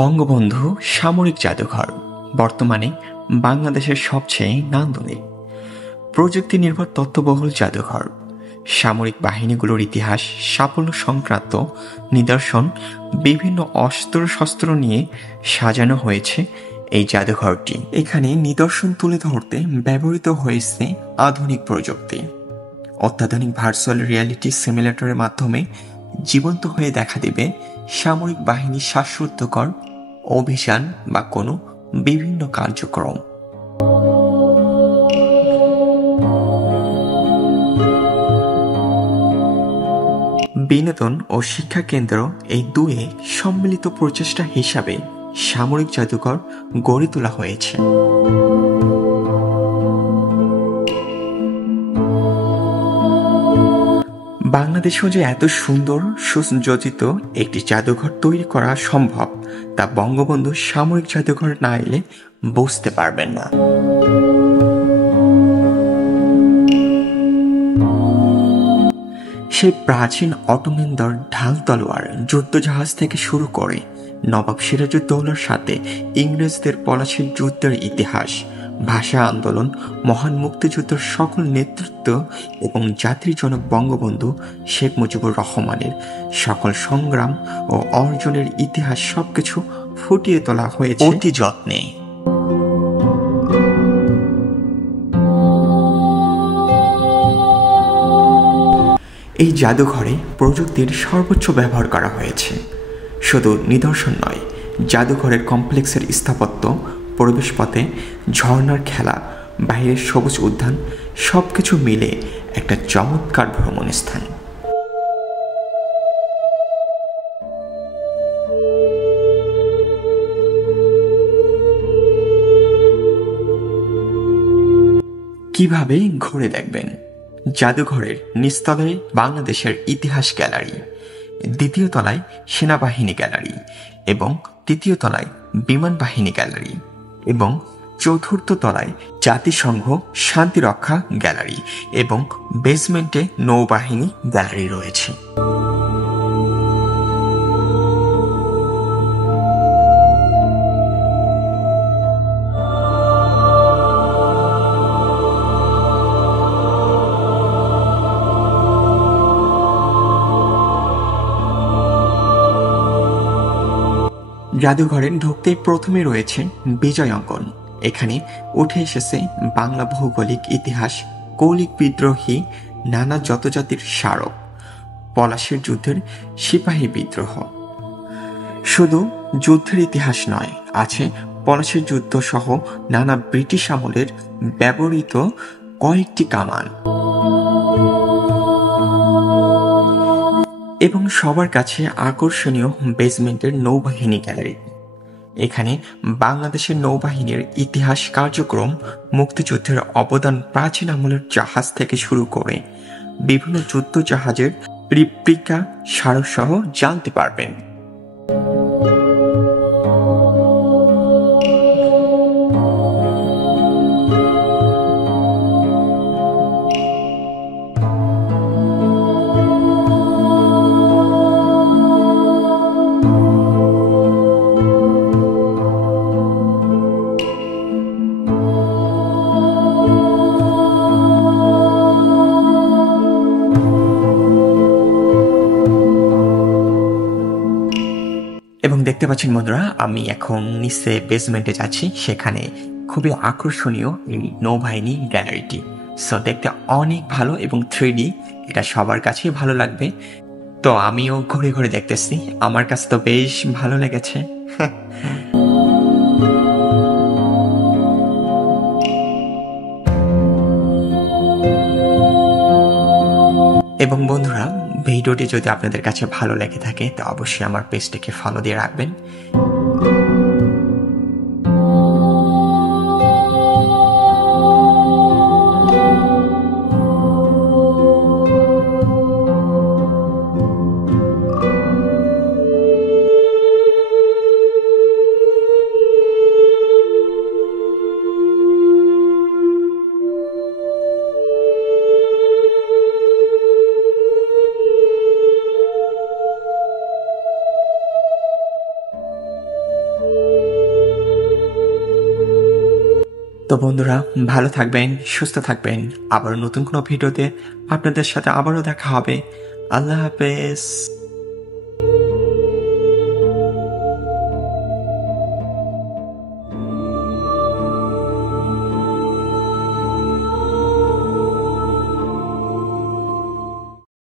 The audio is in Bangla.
বঙ্গবন্ধু সামরিক জাদুঘর বর্তমানে বাংলাদেশের সবচেয়ে নান্দনিক প্রযুক্তি নির্ভর তথ্যবহুল জাদুঘর। সামরিক বাহিনীগুলোর ইতিহাস, সাফল্য সংক্রান্ত নিদর্শন, বিভিন্ন অস্ত্রশস্ত্র নিয়ে সাজানো হয়েছে এই জাদুঘরটি। এখানে নিদর্শন তুলে ধরতে ব্যবহৃত হয়েছে আধুনিক প্রযুক্তি। অত্যাধুনিক ভার্চুয়াল রিয়ালিটি সিমুলেটরের মাধ্যমে জীবন্ত হয়ে দেখা দেবে সামরিক বাহিনীর শ্বাসরুদ্ধকর অভিযান বা কোনো বিভিন্ন কার্যক্রম। বিনোদন ও শিক্ষা কেন্দ্র এই দুয়ে সম্মিলিত প্রচেষ্টা হিসাবে সামরিক জাদুঘর গড়ে তোলা হয়েছে। বাংলাদেশেও যে এত সুন্দর সুসজ্জিত একটি জাদুঘর তৈরি করা সম্ভব তা বঙ্গবন্ধু সামরিক জাদুঘর না এলে বুঝতে পারবেন না। সেই প্রাচীন অটোমেনদের ঢাল তলোয়ার, যুদ্ধজাহাজ থেকে শুরু করে নবাব সিরাজউদ্দৌলার সাথে ইংরেজদের পলাশির যুদ্ধের ইতিহাস, ভাষা আন্দোলন, মহান মুক্তিযুদ্ধের সকল নেতৃত্ব এবং জাতির জনক বঙ্গবন্ধু শেখ মুজিবুর রহমানের সকল সংগ্রাম ও অর্জনের ইতিহাস সবকিছু ফুটিয়ে তোলা হয়েছে অতি যত্নে। এই জাদুঘরে প্রযুক্তির সর্বোচ্চ ব্যবহার করা হয়েছে। শুধু নিদর্শন নয়, জাদুঘরের কমপ্লেক্সের স্থাপত্য, প্রবেশপথে ঝর্ণার খেলা, বাইরের সবুজ উদ্যান সবকিছু মিলে একটা চমৎকার ভ্রমণ স্থান। কিভাবে ঘুরে দেখবেন? জাদুঘরের নিচতলায় বাংলাদেশের ইতিহাস গ্যালারি, দ্বিতীয় তলায় সেনাবাহিনী গ্যালারি এবং তৃতীয় তলায় বিমান বাহিনী গ্যালারি এবং চতুর্থ তলায় জাতিসংঘ শান্তিরক্ষা গ্যালারি এবং বেসমেন্টে নৌবাহিনী গ্যালারি রয়েছে। জাদুঘরে ঢুকতে প্রথমে রয়েছে বিজয় অঙ্গন। এখানে উঠে এসেছে বাংলা ভৌগোলিক ইতিহাস, কৌলিক বিদ্রোহী নানা যতজাতির স্মারক, পলাশির যুদ্ধের সিপাহী বিদ্রোহ। শুধু যুদ্ধের ইতিহাস নয়, আছে পলাশির যুদ্ধ সহ নানা ব্রিটিশ আমলের ব্যবহৃত কয়েকটি কামান এবং সবার কাছে আকর্ষণীয় বেসমেন্টের নৌবাহিনী গ্যালারি। এখানে বাংলাদেশের নৌবাহিনীর ইতিহাস, কার্যক্রম, মুক্তিযুদ্ধের অবদান, প্রাচীন আমলের জাহাজ থেকে শুরু করে বিভিন্ন যুদ্ধ জাহাজের রিপ্লিকা স্মারকসহ জানতে পারবেন। এবং দেখতে পাচ্ছেন বন্ধুরা, আমি এখন নিচে বেসমেন্টে যাচ্ছি। সেখানে খুবই আকর্ষণীয় এই নৌবাহিনী গ্যালারিটি। সো দেখতে অনেক ভালো এবং 3D, এটা সবার কাছেই ভালো লাগবে। তো আমিও ঘুরে ঘুরে দেখতেছি, আমার কাছে তো বেশ ভালো লেগেছে। এবং বন্ধুরা, ভিডিওটি যদি আপনাদের কাছে ভালো লেগে থাকে তো অবশ্যই আমার পেজটিকে ফলো দিয়ে রাখবেন। তো বন্ধুরা, ভালো থাকবেন, সুস্থ থাকবেন। আবার নতুন কোনো ভিডিওতে আপনাদের সাথে আবারও দেখা হবে। আল্লাহ হাফেজ।